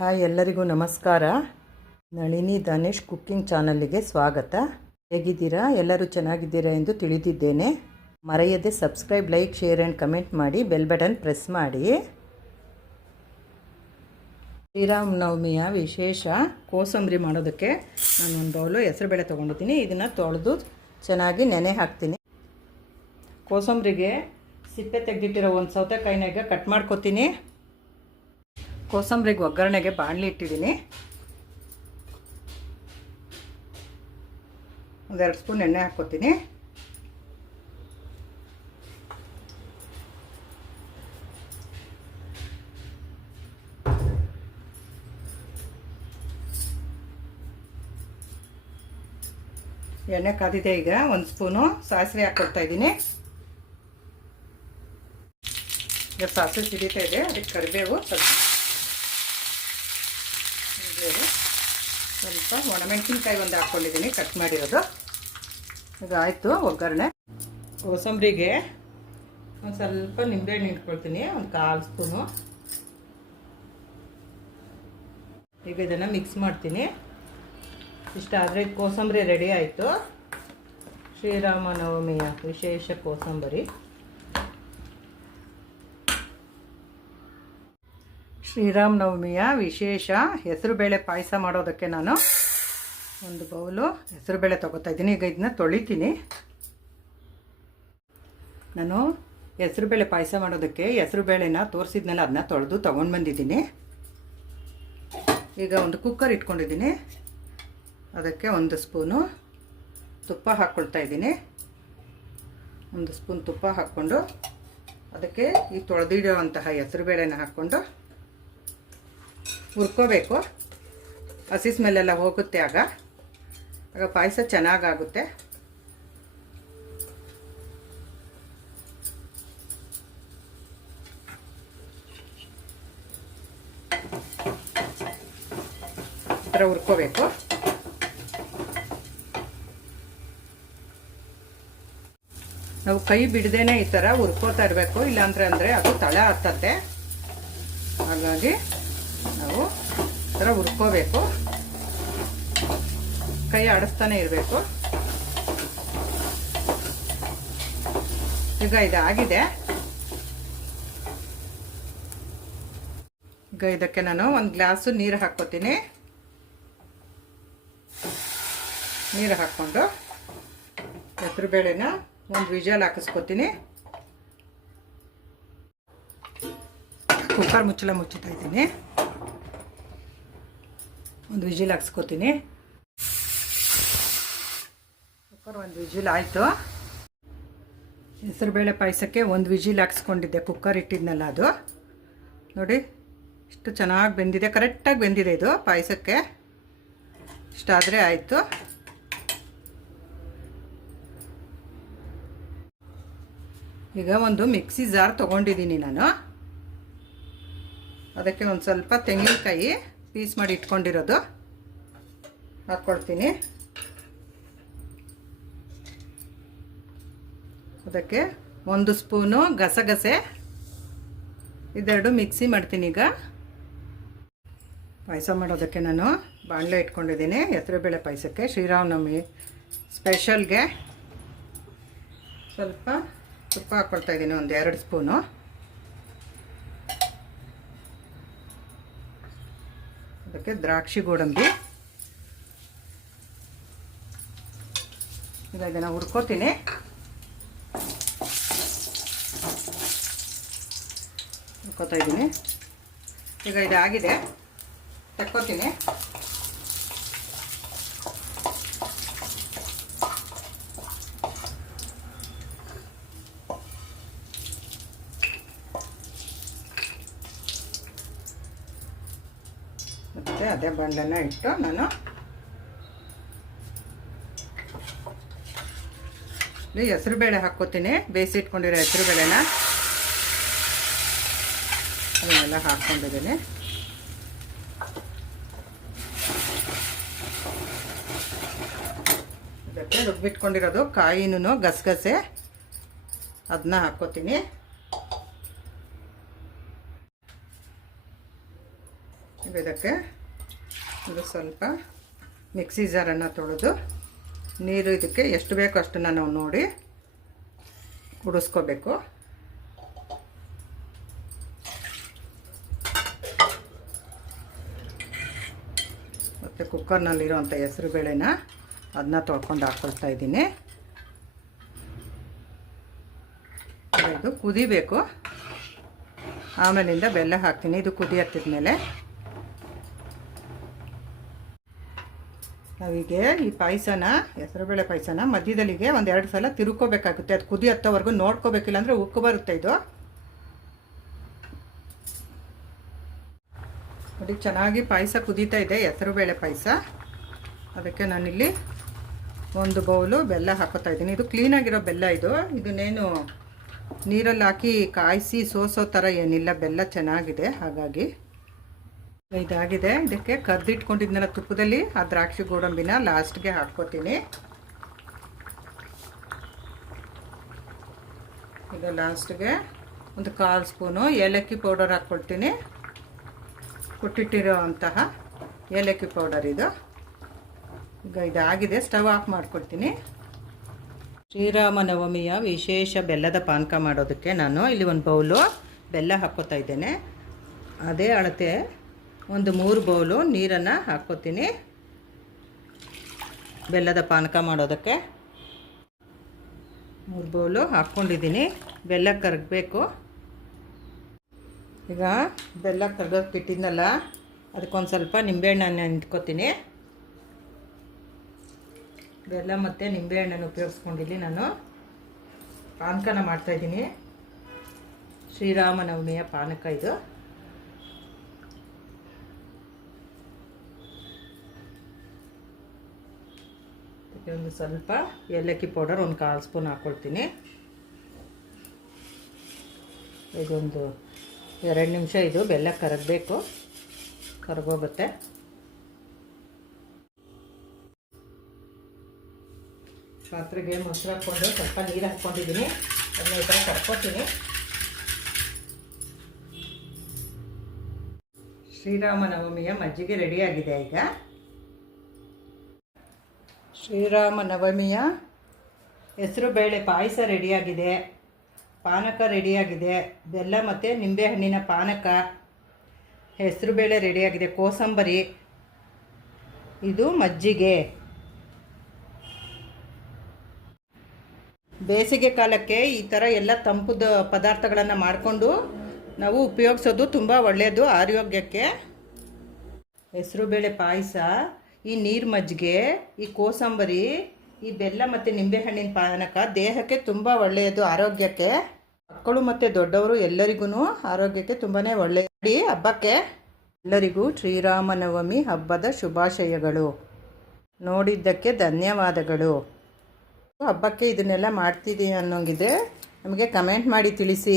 Hi, ಎಲ್ಲರಿಗೂ ನಮಸ್ಕಾರ. Nalini Dhanesh cooking ಚಾನಲ್ಗೆ ಸ್ವಾಗತ. ಹೇಗಿದ್ದೀರಾ? ಎಲ್ಲರೂ ಚೆನ್ನಾಗಿದ್ದೀರಾ ಎಂದು ತಿಳಿದಿದ್ದೇನೆ. ಮರೆಯದೆ subscribe, like, share and comment ಮಾಡಿ, ಬೆಲ್ ಬಟನ್ ಪ್ರೆಸ್ ಮಾಡಿ. ಶ್ರೀರಾಮನವಮಿಯ ವಿಶೇಷ ಕೋಸಂಬರಿ ಮಾಡೋದಕ್ಕೆ ನಾನು ಒಂದು ಬೌಲು ಹೆಸರುಬೇಳೆ ತೊಗೊಂಡಿದ್ದೀನಿ. ಇದನ್ನು ತೊಳೆದು ಚೆನ್ನಾಗಿ ನೆನೆ ಹಾಕ್ತೀನಿ. ಕೋಸಂಬರಿಗೆ ಸಿಪ್ಪೆ ತೆಗೆದಿಟ್ಟಿರೋ ಒಂದು ಸೌತೆಕಾಯಿನಾಗ ಕಟ್ ಮಾಡ್ಕೊತೀನಿ. ಕೋಸಂಬರಿಗೆ ಒಗ್ಗರಣೆಗೆ ಬಾಣಲಿ ಇಟ್ಟಿದ್ದೀನಿ. ಒಂದೆರಡು ಸ್ಪೂನ್ ಎಣ್ಣೆ ಹಾಕ್ಕೊತೀನಿ. ಎಣ್ಣೆ ಕಾದಿದೆ. ಈಗ ಒಂದು ಸ್ಪೂನು ಸಾಸಿವೆ ಹಾಕ್ಕೊಳ್ತಾ ಇದ್ದೀನಿ. ಈಗ ಸಾಸಿವೆ ಸಿಡಿತಾ ಇದೆ. ಅದಕ್ಕೆ ಕರಿಬೇವು, ಸ್ವಲ್ಪ ಒಣಮೆಣಸಿನ್ಕಾಯಿ ಒಂದು ಹಾಕ್ಕೊಂಡಿದ್ದೀನಿ, ಕಟ್ ಮಾಡಿರೋದು. ಈಗ ಆಯಿತು ಒಗ್ಗರಣೆ. ಕೋಸಂಬರಿಗೆ ಒಂದು ಸ್ವಲ್ಪ ನಿಂಬೆಹಣ್ಣು ಇಟ್ಕೊಳ್ತೀನಿ, ಒಂದು 1/4 ಸ್ಪೂನು. ಈಗ ಇದನ್ನು ಮಿಕ್ಸ್ ಮಾಡ್ತೀನಿ. ಇಷ್ಟ ಆದರೆ ಕೋಸಂಬರಿ ರೆಡಿ ಆಯಿತು. ಶ್ರೀರಾಮನವಮಿಯ ವಿಶೇಷ ಕೋಸಂಬರಿ. ಶ್ರೀರಾಮನವಮಿಯ ವಿಶೇಷ ಹೆಸರುಬೇಳೆ ಪಾಯಸ ಮಾಡೋದಕ್ಕೆ ನಾನು ಒಂದು ಬೌಲು ಹೆಸರುಬೇಳೆ ತೊಗೋತಾ ಇದ್ದೀನಿ. ಈಗ ಇದನ್ನ ತೊಳಿತೀನಿ. ನಾನು ಹೆಸರುಬೇಳೆ ಪಾಯಸ ಮಾಡೋದಕ್ಕೆ ಹೆಸರುಬೇಳೆನ ತೋರಿಸಿದ್ನಲ್ಲ, ಅದನ್ನ ತೊಳೆದು ತೊಗೊಂಡು ಬಂದಿದ್ದೀನಿ. ಈಗ ಒಂದು ಕುಕ್ಕರ್ ಇಟ್ಕೊಂಡಿದ್ದೀನಿ. ಅದಕ್ಕೆ 1 ಸ್ಪೂನು ತುಪ್ಪ ಹಾಕ್ಕೊಳ್ತಾ ಇದ್ದೀನಿ. 1 ಸ್ಪೂನ್ ತುಪ್ಪ ಹಾಕ್ಕೊಂಡು ಅದಕ್ಕೆ ಈ ತೊಳೆದಿಡುವಂತಹ ಹೆಸರುಬೇಳೆನ ಹಾಕ್ಕೊಂಡು ಹುರ್ಕೋಬೇಕು. ಹಸಿ ಸ್ಮೆಲ್ಲೆಲ್ಲ ಹೋಗುತ್ತೆ. ಆಗ ಪಾಯಸ ಚೆನ್ನಾಗಾಗುತ್ತೆ. ಈ ಥರ ಹುರ್ಕೋಬೇಕು. ನಾವು ಕೈ ಬಿಡದೇನೆ ಈ ಥರ ಹುರ್ಕೋತಾ ಇರಬೇಕು. ಇಲ್ಲಾಂದರೆ ಅದು ತಳ ಹತ್ತತ್ತೆ. ಹಾಗಾಗಿ ನಾವು ಈ ಥರ ಹುರ್ಕೋಬೇಕು. ಕೈ ಆಡಿಸ್ತಾನೆ ಇರಬೇಕು. ಈಗ ಇದಾಗಿದೆ. ಈಗ ಇದಕ್ಕೆ ನಾನು 1 ಗ್ಲಾಸು ನೀರು ಹಾಕ್ಕೋತೀನಿ. ನೀರು ಹಾಕ್ಕೊಂಡು ಹೆಸರುಬೇಳೆನ 1 ವಿಜಲ್ ಹಾಕಿಸ್ಕೊತೀನಿ. ಕುಕ್ಕರ್ ಮುಚ್ಚಳ ಮುಚ್ಚುತ್ತಾ ಇದ್ದೀನಿ. 1 ವಿಜಿಲ್ ಹಾಕ್ಸ್ಕೊತೀನಿ. ಕುಕ್ಕರ್ 1 ವಿಜಿಲ್ ಆಯಿತು. ಹೆಸರುಬೇಳೆ ಪಾಯಸಕ್ಕೆ 1 ವಿಜಿಲ್ ಹಾಕ್ಸ್ಕೊಂಡಿದ್ದೆ. ಕುಕ್ಕರ್ ಇಟ್ಟಿದ್ನಲ್ಲ ಅದು ನೋಡಿ ಇಷ್ಟು ಚೆನ್ನಾಗಿ ಬೆಂದಿದೆ. ಕರೆಕ್ಟಾಗಿ ಬೆಂದಿದೆ ಇದು ಪಾಯಸಕ್ಕೆ. ಇಷ್ಟಾದರೆ ಆಯಿತು. ಈಗ ಒಂದು ಮಿಕ್ಸಿ ಜಾರ್ ತೊಗೊಂಡಿದ್ದೀನಿ ನಾನು. ಅದಕ್ಕೆ ಒಂದು ಸ್ವಲ್ಪ ತೆಂಗಿನಕಾಯಿ ಪೀಸ್ ಮಾಡಿ ಇಟ್ಕೊಂಡಿರೋದು ಹಾಕ್ಕೊಳ್ತೀನಿ. ಅದಕ್ಕೆ 1 ಸ್ಪೂನು ಗಸಗಸೆ. ಇದೆರಡು ಮಿಕ್ಸಿ ಮಾಡ್ತೀನಿ. ಈಗ ಪಾಯಸ ಮಾಡೋದಕ್ಕೆ ನಾನು ಬಾಣಲೆ ಇಟ್ಕೊಂಡಿದ್ದೀನಿ. ಹೆಸರುಬೇಳೆ ಪಾಯಸಕ್ಕೆ ಶ್ರೀರಾಮನವಮಿ ಸ್ಪೆಷಲ್ಗೆ ಸ್ವಲ್ಪ ತುಪ್ಪ ಹಾಕ್ಕೊಳ್ತಾ ಇದ್ದೀನಿ, ಒಂದು 2 ಸ್ಪೂನು. ಅದಕ್ಕೆ ದ್ರಾಕ್ಷಿ ಗೋಡಂಬಿ. ಈಗ ಇದನ್ನು ಹುರ್ಕೋತೀನಿ. ಹುರ್ಕೋತಾ ಇದ್ದೀನಿ. ಈಗ ಇದಾಗಿದೆ, ತಕ್ಕೋತೀನಿ. ಮತ್ತು ಅದೇ ಬಾಣಲೆನ ಇಟ್ಟು ನಾನು ಹೆಸರುಬೇಳೆ ಹಾಕ್ಕೋತೀನಿ. ಬೇಯಿಸಿಟ್ಕೊಂಡಿರೋ ಹೆಸರುಬೇಳೆನ ಅದನ್ನೆಲ್ಲ ಹಾಕ್ಕೊಂಡಿದ್ದೀನಿ. ಇದಕ್ಕೆ ರುಬ್ಬಿಟ್ಕೊಂಡಿರೋದು ಕಾಯಿನೂ ಗಸಗಸೆ ಅದನ್ನ ಹಾಕ್ಕೋತೀನಿ. ಇದಕ್ಕೆ ಒಂದು ಸ್ವಲ್ಪ ಮಿಕ್ಸಿ ಜಾರನ್ನು ತೊಳೆದು ನೀರು ಇದಕ್ಕೆ ಎಷ್ಟು ಬೇಕೋ ಅಷ್ಟನ್ನು ನಾವು ನೋಡಿ ಕುಡಿಸ್ಕೋಬೇಕು. ಮತ್ತು ಕುಕ್ಕರ್ನಲ್ಲಿರೋಂಥ ಹೆಸರುಬೇಳೆನ ಅದನ್ನ ತೊಳ್ಕೊಂಡು ಹಾಕ್ಕೊಳ್ತಾ ಇದ್ದೀನಿ. ಇದು ಕುದಿಬೇಕು, ಆಮೇಲಿಂದ ಬೆಲ್ಲ ಹಾಕ್ತೀನಿ. ಇದು ಕುದಿ ಹತ್ತಿದ್ಮೇಲೆ ನಾವೀಗೆ ಈ ಪಾಯಸನ, ಹೆಸರುಬೇಳೆ ಪಾಯಸನ ಮಧ್ಯದಲ್ಲಿಗೆ ಒಂದೆರಡು ಸಲ ತಿರುಕೋಬೇಕಾಗುತ್ತೆ. ಅದು ಕುದಿ ಹತ್ತೋವರೆಗೂ ನೋಡ್ಕೋಬೇಕಿಲ್ಲ ಅಂದರೆ ಉಕ್ಕು ಬರುತ್ತೆ. ಇದು ನೋಡಿ ಚೆನ್ನಾಗಿ ಪಾಯಸ ಕುದೀತಾ ಇದೆ, ಹೆಸರುಬೇಳೆ ಪಾಯಸ. ಅದಕ್ಕೆ ನಾನಿಲ್ಲಿ ಒಂದು ಬೌಲು ಬೆಲ್ಲ ಹಾಕೋತಾ ಇದ್ದೀನಿ. ಇದು ಕ್ಲೀನಾಗಿರೋ ಬೆಲ್ಲ. ಇದನ್ನೇನು ನೀರಲ್ಲಿ ಹಾಕಿ ಕಾಯಿಸಿ ಸೋಸೋ ಥರ ಏನಿಲ್ಲ, ಬೆಲ್ಲ ಚೆನ್ನಾಗಿದೆ. ಹಾಗಾಗಿ ಇದಾಗಿದೆ. ಇದಕ್ಕೆ ಕರ್ದಿಟ್ಕೊಂಡಿದ್ನೆಲ್ಲ ತುಪ್ಪದಲ್ಲಿ ಆ ದ್ರಾಕ್ಷಿ ಗೋಡಂಬಿನ ಲಾಸ್ಟ್ಗೆ ಹಾಕ್ಕೋತೀನಿ. ಇದು ಲಾಸ್ಟ್ಗೆ ಒಂದು 1/4 ಸ್ಪೂನು ಏಲಕ್ಕಿ ಪೌಡರ್ ಹಾಕ್ಕೊಳ್ತೀನಿ. ಕುಟ್ಟಿಟ್ಟಿರೋ ಅಂತಹ ಏಲಕ್ಕಿ ಪೌಡರ್ ಇದು. ಈಗ ಇದಾಗಿದೆ, ಸ್ಟವ್ ಆಫ್ ಮಾಡ್ಕೊಳ್ತೀನಿ. ಶ್ರೀರಾಮನವಮಿಯ ವಿಶೇಷ ಬೆಲ್ಲದ ಪಾನಕ ಮಾಡೋದಕ್ಕೆ ನಾನು ಇಲ್ಲಿ ಒಂದು ಬೌಲು ಬೆಲ್ಲ ಹಾಕ್ಕೋತಾ ಇದ್ದೇನೆ. ಅದೇ ಅಳತೆ ಒಂದು 3 ಬೌಲು ನೀರನ್ನು ಹಾಕ್ಕೋತೀನಿ. ಬೆಲ್ಲದ ಪಾನಕ ಮಾಡೋದಕ್ಕೆ 3 ಬೌಲು ಹಾಕ್ಕೊಂಡಿದ್ದೀನಿ. ಬೆಲ್ಲ ಕರಗಬೇಕು. ಈಗ ಬೆಲ್ಲ ಕರಗೋಕ್ಕೆ ಇಟ್ಟಿದ್ನಲ್ಲ, ಅದಕ್ಕೊಂದು ಸ್ವಲ್ಪ ನಿಂಬೆಹಣ್ಣನ್ನು ನಿಂತ್ಕೋತೀನಿ. ಬೆಲ್ಲ ಮತ್ತು ನಿಂಬೆಹಣ್ಣನ್ನು ಉಪಯೋಗಿಸ್ಕೊಂಡಿಲ್ಲಿ ನಾನು ಪಾನಕನ ಮಾಡ್ತಾಯಿದ್ದೀನಿ. ಶ್ರೀರಾಮನವಮಿಯ ಪಾನಕ ಇದು. ಒಂದು ಸ್ವಲ್ಪ ಏಲಕ್ಕಿ ಪೌಡರ್ ಒಂದು 1/4 ಸ್ಪೂನ್ ಹಾಕ್ಕೊಳ್ತೀನಿ. ಇದೊಂದು 2 ನಿಮಿಷ ಇದು ಬೆಲ್ಲ ಕರಗಬೇಕು, ಕರಗೋಗುತ್ತೆ. ಪಾತ್ರೆಗೆ ಮೊಸರು ಹಾಕ್ಕೊಂಡು ಸ್ವಲ್ಪ ನೀರು ಹಾಕ್ಕೊಂಡಿದ್ದೀನಿ. ಅದನ್ನ ಈ ಥರ ಕರ್ಕೊತೀನಿ. ಶ್ರೀರಾಮನವಮಿಯ ಮಜ್ಜಿಗೆ ರೆಡಿಯಾಗಿದೆ. ಈಗ ಶ್ರೀರಾಮನವಮಿಯ ಹೆಸರುಬೇಳೆ ಪಾಯಸ ರೆಡಿಯಾಗಿದೆ, ಪಾನಕ ರೆಡಿಯಾಗಿದೆ, ಬೆಲ್ಲ ಮತ್ತು ನಿಂಬೆಹಣ್ಣಿನ ಪಾನಕ, ಹೆಸರುಬೇಳೆ ರೆಡಿಯಾಗಿದೆ, ಕೋಸಂಬರಿ, ಇದು ಮಜ್ಜಿಗೆ. ಬೇಸಿಗೆ ಕಾಲಕ್ಕೆ ಈ ಥರ ಎಲ್ಲ ತಂಪುದ ಪದಾರ್ಥಗಳನ್ನು ಮಾಡಿಕೊಂಡು ನಾವು ಉಪಯೋಗಿಸೋದು ತುಂಬ ಒಳ್ಳೆಯದು ಆರೋಗ್ಯಕ್ಕೆ. ಹೆಸರುಬೇಳೆ ಪಾಯಸ, ಈ ನೀರು ಮಜ್ಜಿಗೆ, ಈ ಕೋಸಂಬರಿ, ಈ ಬೆಲ್ಲ ಮತ್ತು ನಿಂಬೆಹಣ್ಣಿನ ಪಾನಕ ದೇಹಕ್ಕೆ ತುಂಬ ಒಳ್ಳೆಯದು ಆರೋಗ್ಯಕ್ಕೆ. ಮಕ್ಕಳು ಮತ್ತು ದೊಡ್ಡವರು ಎಲ್ಲರಿಗೂ ಆರೋಗ್ಯಕ್ಕೆ ತುಂಬಾ ಒಳ್ಳೆಯದು. ಹಬ್ಬಕ್ಕೆ ಎಲ್ಲರಿಗೂ ಶ್ರೀರಾಮನವಮಿ ಹಬ್ಬದ ಶುಭಾಶಯಗಳು. ನೋಡಿದ್ದಕ್ಕೆ ಧನ್ಯವಾದಗಳು. ಹಬ್ಬಕ್ಕೆ ಇದನ್ನೆಲ್ಲ ಮಾಡ್ತಿದ್ದೀನಿ ಅನ್ನೋಂಗಿದ್ರೆ ನಮಗೆ ಕಮೆಂಟ್ ಮಾಡಿ ತಿಳಿಸಿ.